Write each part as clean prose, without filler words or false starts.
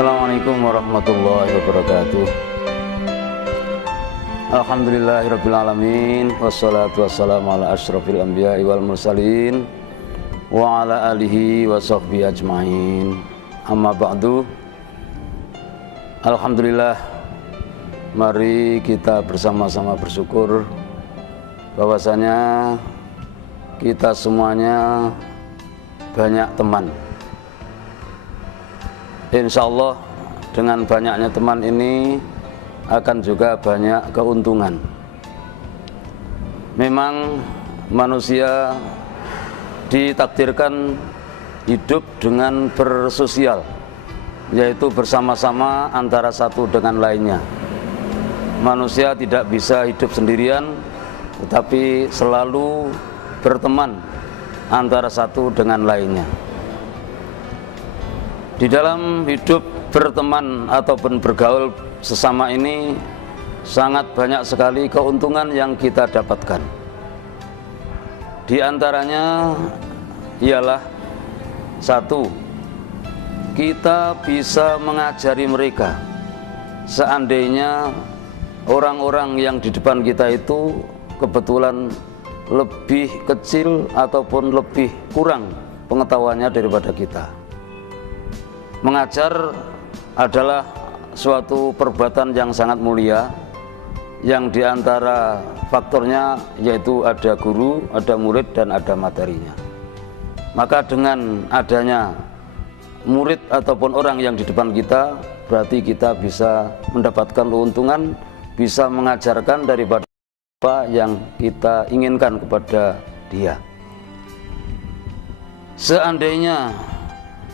Assalamualaikum warahmatullahi wabarakatuh. Alhamdulillahirrabbilalamin. Wassalatu wassalamu ala ashrafil anbiya'i wal mursalin wa ala alihi wa sahbihi ajma'in. Amma ba'du. Alhamdulillah, mari kita bersama-sama bersyukur bahwasanya kita semuanya banyak teman. Insya Allah dengan banyaknya teman ini akan juga banyak keuntungan. Memang manusia ditakdirkan hidup dengan bersosial, yaitu bersama-sama antara satu dengan lainnya. Manusia tidak bisa hidup sendirian, tetapi selalu berteman antara satu dengan lainnya. Di dalam hidup berteman ataupun bergaul sesama ini sangat banyak sekali keuntungan yang kita dapatkan. Di antaranya ialah satu, kita bisa mengajari mereka. Seandainya orang-orang yang di depan kita itu kebetulan lebih kecil ataupun lebih kurang pengetahuannya daripada kita. Mengajar adalah suatu perbuatan yang sangat mulia, yang diantara faktornya yaitu ada guru, ada murid, dan ada materinya. Maka dengan adanya murid ataupun orang yang di depan kita, berarti kita bisa mendapatkan keuntungan, bisa mengajarkan daripada apa yang kita inginkan kepada dia. Seandainya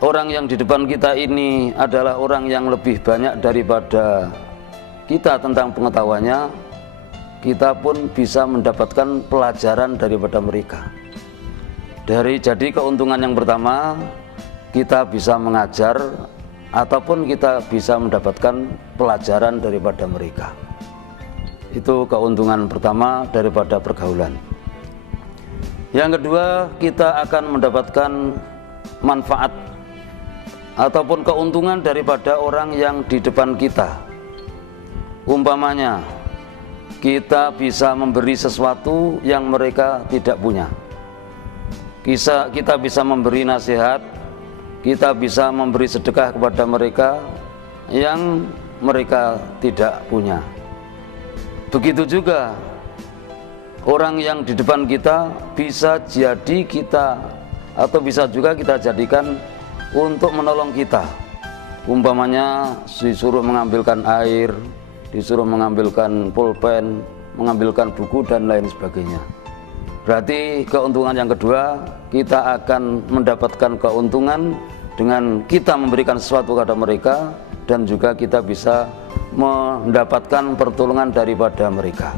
orang yang di depan kita ini adalah orang yang lebih banyak daripada kita tentang pengetahuannya, kita pun bisa mendapatkan pelajaran daripada mereka. Jadi keuntungan yang pertama, kita bisa mengajar ataupun kita bisa mendapatkan pelajaran daripada mereka. Itu keuntungan pertama daripada pergaulan. Yang kedua, kita akan mendapatkan manfaat ataupun keuntungan daripada orang yang di depan kita. Umpamanya, kita bisa memberi sesuatu yang mereka tidak punya. Kita bisa memberi nasihat, kita bisa memberi sedekah kepada mereka yang mereka tidak punya. Begitu juga orang yang di depan kita bisa jadi kita, atau bisa juga kita jadikan untuk menolong kita. Umpamanya disuruh mengambilkan air, disuruh mengambilkan pulpen, mengambilkan buku, dan lain sebagainya. Berarti keuntungan yang kedua, kita akan mendapatkan keuntungan dengan kita memberikan sesuatu kepada mereka, dan juga kita bisa mendapatkan pertolongan daripada mereka.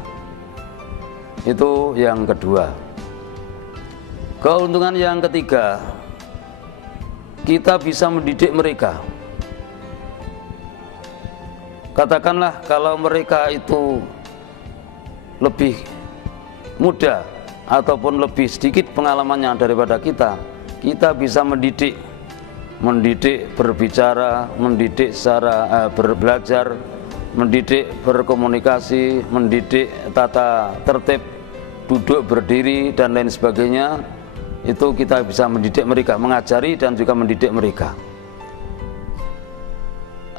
Itu yang kedua. Keuntungan yang ketiga, kita bisa mendidik mereka. Katakanlah kalau mereka itu lebih muda ataupun lebih sedikit pengalamannya daripada kita, kita bisa mendidik berbicara, mendidik secara belajar, mendidik berkomunikasi, mendidik tata tertib, duduk berdiri, dan lain sebagainya. Itu kita bisa mendidik mereka, mengajari dan juga mendidik mereka.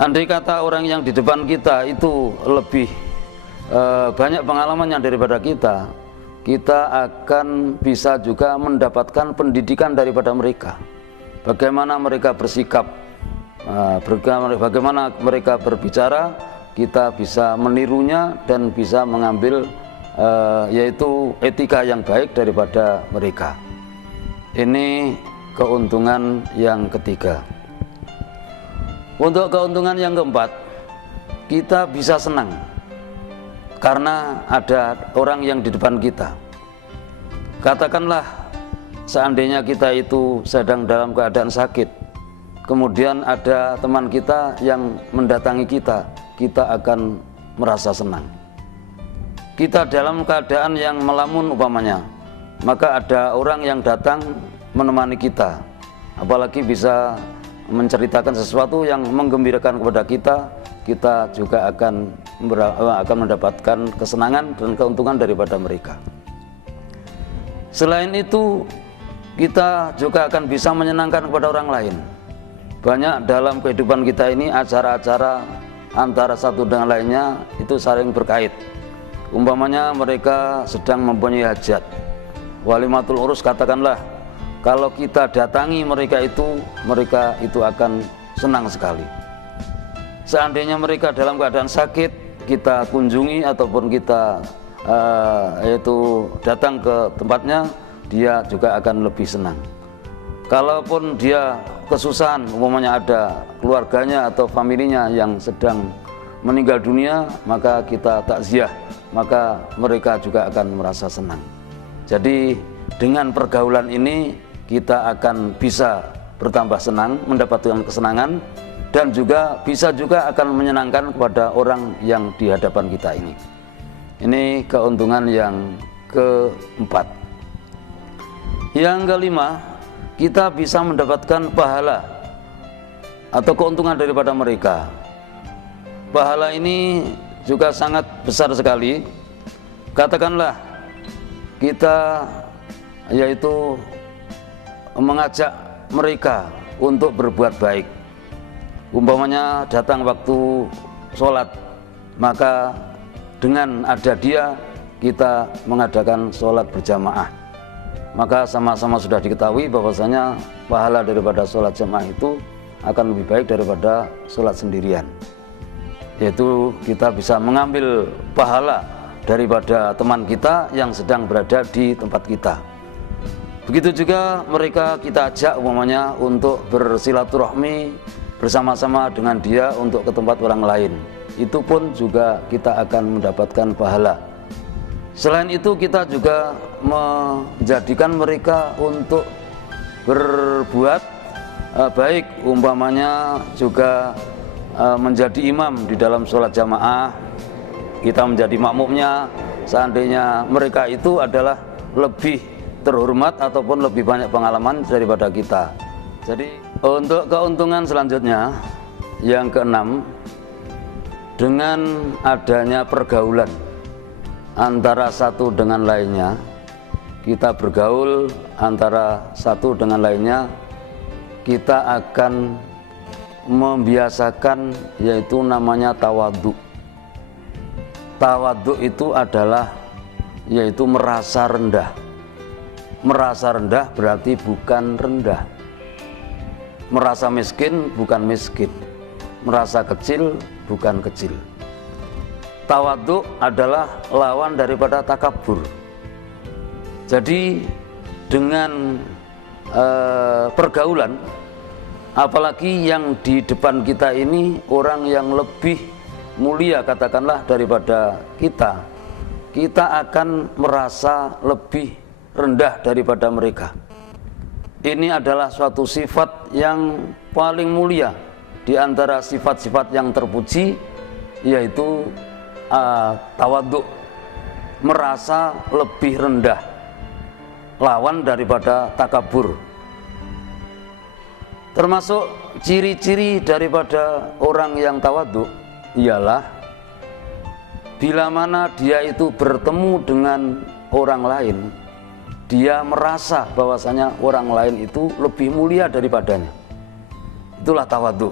Andai kata orang yang di depan kita itu lebih banyak pengalamannya daripada kita, kita akan bisa juga mendapatkan pendidikan daripada mereka. Bagaimana mereka bersikap, bagaimana mereka berbicara, kita bisa menirunya dan bisa mengambil yaitu etika yang baik daripada mereka. Ini keuntungan yang ketiga. Untuk keuntungan yang keempat, kita bisa senang karena ada orang yang di depan kita. Katakanlah seandainya kita itu sedang dalam keadaan sakit, kemudian ada teman kita yang mendatangi kita, kita akan merasa senang. Kita dalam keadaan yang melamun umpamanya, maka ada orang yang datang menemani kita, apalagi bisa menceritakan sesuatu yang menggembirakan kepada kita, kita juga akan mendapatkan kesenangan dan keuntungan daripada mereka. Selain itu, kita juga akan bisa menyenangkan kepada orang lain. Banyak dalam kehidupan kita ini acara-acara antara satu dengan lainnya itu saling berkait. Umpamanya mereka sedang mempunyai hajat, walimatul urus katakanlah, kalau kita datangi mereka itu akan senang sekali. Seandainya mereka dalam keadaan sakit, kita kunjungi ataupun kita datang ke tempatnya, dia juga akan lebih senang. Kalaupun dia kesusahan, umpamanya ada keluarganya atau familinya yang sedang meninggal dunia, maka kita takziah, maka mereka juga akan merasa senang. Jadi dengan pergaulan ini kita akan bisa bertambah senang, mendapatkan kesenangan, dan juga bisa juga akan menyenangkan kepada orang yang di hadapan kita ini. Ini keuntungan yang keempat. Yang kelima, kita bisa mendapatkan pahala atau keuntungan daripada mereka. Pahala ini juga sangat besar sekali. Katakanlah kita yaitu mengajak mereka untuk berbuat baik. Umpamanya datang waktu sholat, maka dengan ada dia kita mengadakan sholat berjamaah. Maka sama-sama sudah diketahui bahwasanya pahala daripada sholat jamaah itu akan lebih baik daripada sholat sendirian, yaitu kita bisa mengambil pahala daripada teman kita yang sedang berada di tempat kita. Begitu juga mereka kita ajak umpamanya untuk bersilaturahmi bersama-sama dengan dia untuk ke tempat orang lain, itu pun juga kita akan mendapatkan pahala. Selain itu kita juga menjadikan mereka untuk berbuat baik, umpamanya juga menjadi imam di dalam sholat jamaah, kita menjadi makmumnya. Seandainya mereka itu adalah lebih terhormat ataupun lebih banyak pengalaman daripada kita. Jadi untuk keuntungan selanjutnya yang keenam, dengan adanya pergaulan antara satu dengan lainnya, kita bergaul antara satu dengan lainnya, kita akan membiasakan yaitu namanya tawadhu. Tawadhu itu adalah yaitu merasa rendah. Merasa rendah berarti bukan rendah. Merasa miskin bukan miskin. Merasa kecil bukan kecil. Tawadhu adalah lawan daripada takabur. Jadi dengan pergaulan, apalagi yang di depan kita ini orang yang lebih mulia katakanlah daripada kita, kita akan merasa lebih rendah daripada mereka. Ini adalah suatu sifat yang paling mulia di antara sifat-sifat yang terpuji, yaitu tawadhu, merasa lebih rendah, lawan daripada takabur. Termasuk ciri-ciri daripada orang yang tawadhu ialah bila mana dia itu bertemu dengan orang lain, dia merasa bahwasanya orang lain itu lebih mulia daripadanya. Itulah tawadhu.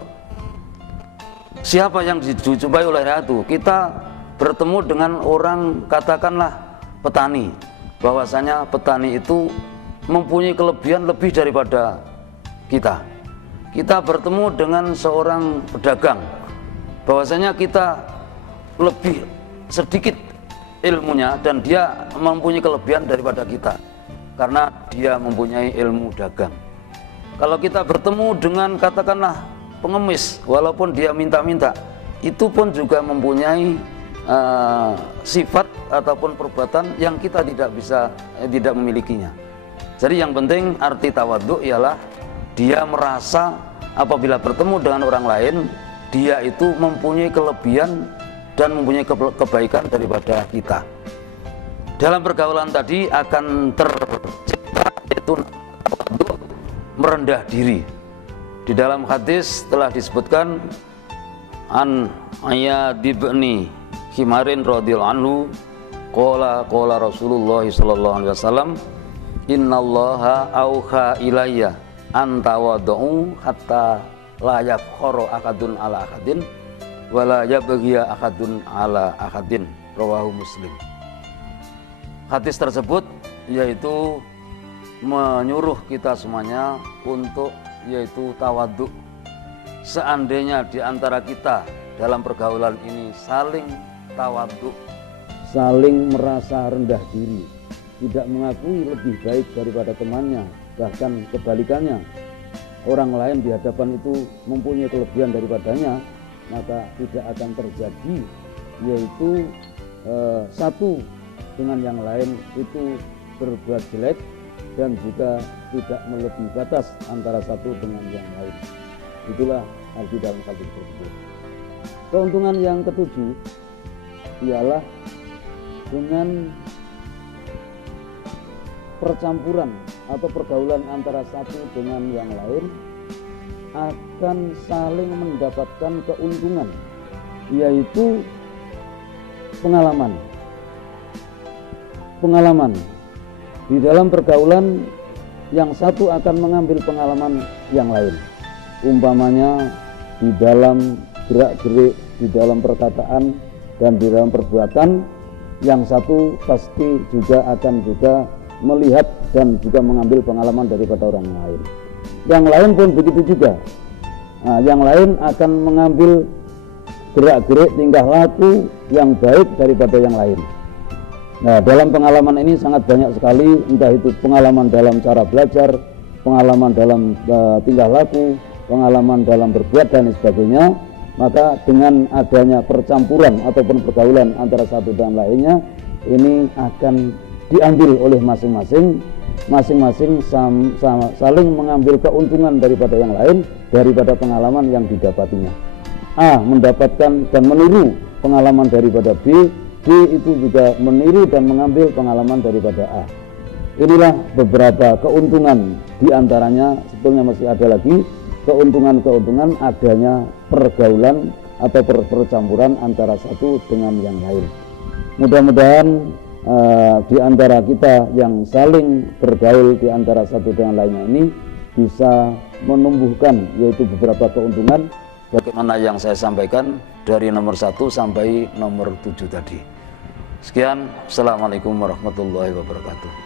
Siapa yang dijumpai oleh itu? Kita bertemu dengan orang katakanlah petani, bahwasanya petani itu mempunyai kelebihan lebih daripada kita. Kita bertemu dengan seorang pedagang, bahwasanya kita lebih sedikit ilmunya dan dia mempunyai kelebihan daripada kita karena dia mempunyai ilmu dagang. Kalau kita bertemu dengan katakanlah pengemis, walaupun dia minta-minta, itu pun juga mempunyai sifat ataupun perbuatan yang kita tidak memilikinya. Jadi yang penting arti tawadhu ialah dia merasa apabila bertemu dengan orang lain, dia itu mempunyai kelebihan dan mempunyai kebaikan daripada kita. Dalam pergaulan tadi akan tercipta yaitu tawadhu, merendah diri. Di dalam hadis telah disebutkan an Iyad bin Himarin radhiyallahu anhu qala Rasulullah sallallahu alaihi wasallam innallaha auha ilayya an tawaddu hatta la yafkhara akadun ala akadin wala yabghiya akadun ala akadin, rawahu Muslim. Hadis tersebut yaitu menyuruh kita semuanya untuk yaitu tawadhu. Seandainya di antara kita dalam pergaulan ini saling tawadhu, saling merasa rendah diri, tidak mengakui lebih baik daripada temannya, bahkan kebalikannya, orang lain di hadapan itu mempunyai kelebihan daripadanya, maka tidak akan terjadi yaitu satu dengan yang lain itu berbuat jelek dan juga tidak melebihi batas antara satu dengan yang lain. Itulah arti dalam hadis tersebut. Keuntungan yang ketujuh ialah dengan percampuran atau pergaulan antara satu dengan yang lain akan saling mendapatkan keuntungan, yaitu pengalaman. Di dalam pergaulan yang satu akan mengambil pengalaman yang lain. Umpamanya di dalam gerak-gerik, di dalam perkataan dan di dalam perbuatan, yang satu pasti juga akan melihat dan juga mengambil pengalaman daripada orang lain. Yang lain pun begitu juga. Yang lain akan mengambil gerak-gerik tingkah laku yang baik daripada yang lain. Nah, dalam pengalaman ini sangat banyak sekali, entah itu pengalaman dalam cara belajar, pengalaman dalam tingkah laku, pengalaman dalam berbuat dan sebagainya. Maka dengan adanya percampuran ataupun pergaulan antara satu dan lainnya, ini akan diambil oleh masing-masing saling mengambil keuntungan daripada yang lain, daripada pengalaman yang didapatinya. A mendapatkan dan meniru pengalaman daripada B, B itu juga meniru dan mengambil pengalaman daripada A. Inilah beberapa keuntungan, diantaranya sebetulnya masih ada lagi keuntungan-keuntungan adanya pergaulan atau percampuran antara satu dengan yang lain. Mudah-mudahan di antara kita yang saling bergaul di antara satu dengan lainnya ini bisa menumbuhkan yaitu beberapa keuntungan bagaimana yang saya sampaikan dari nomor 1 sampai nomor 7 tadi. Sekian, Assalamualaikum warahmatullahi wabarakatuh.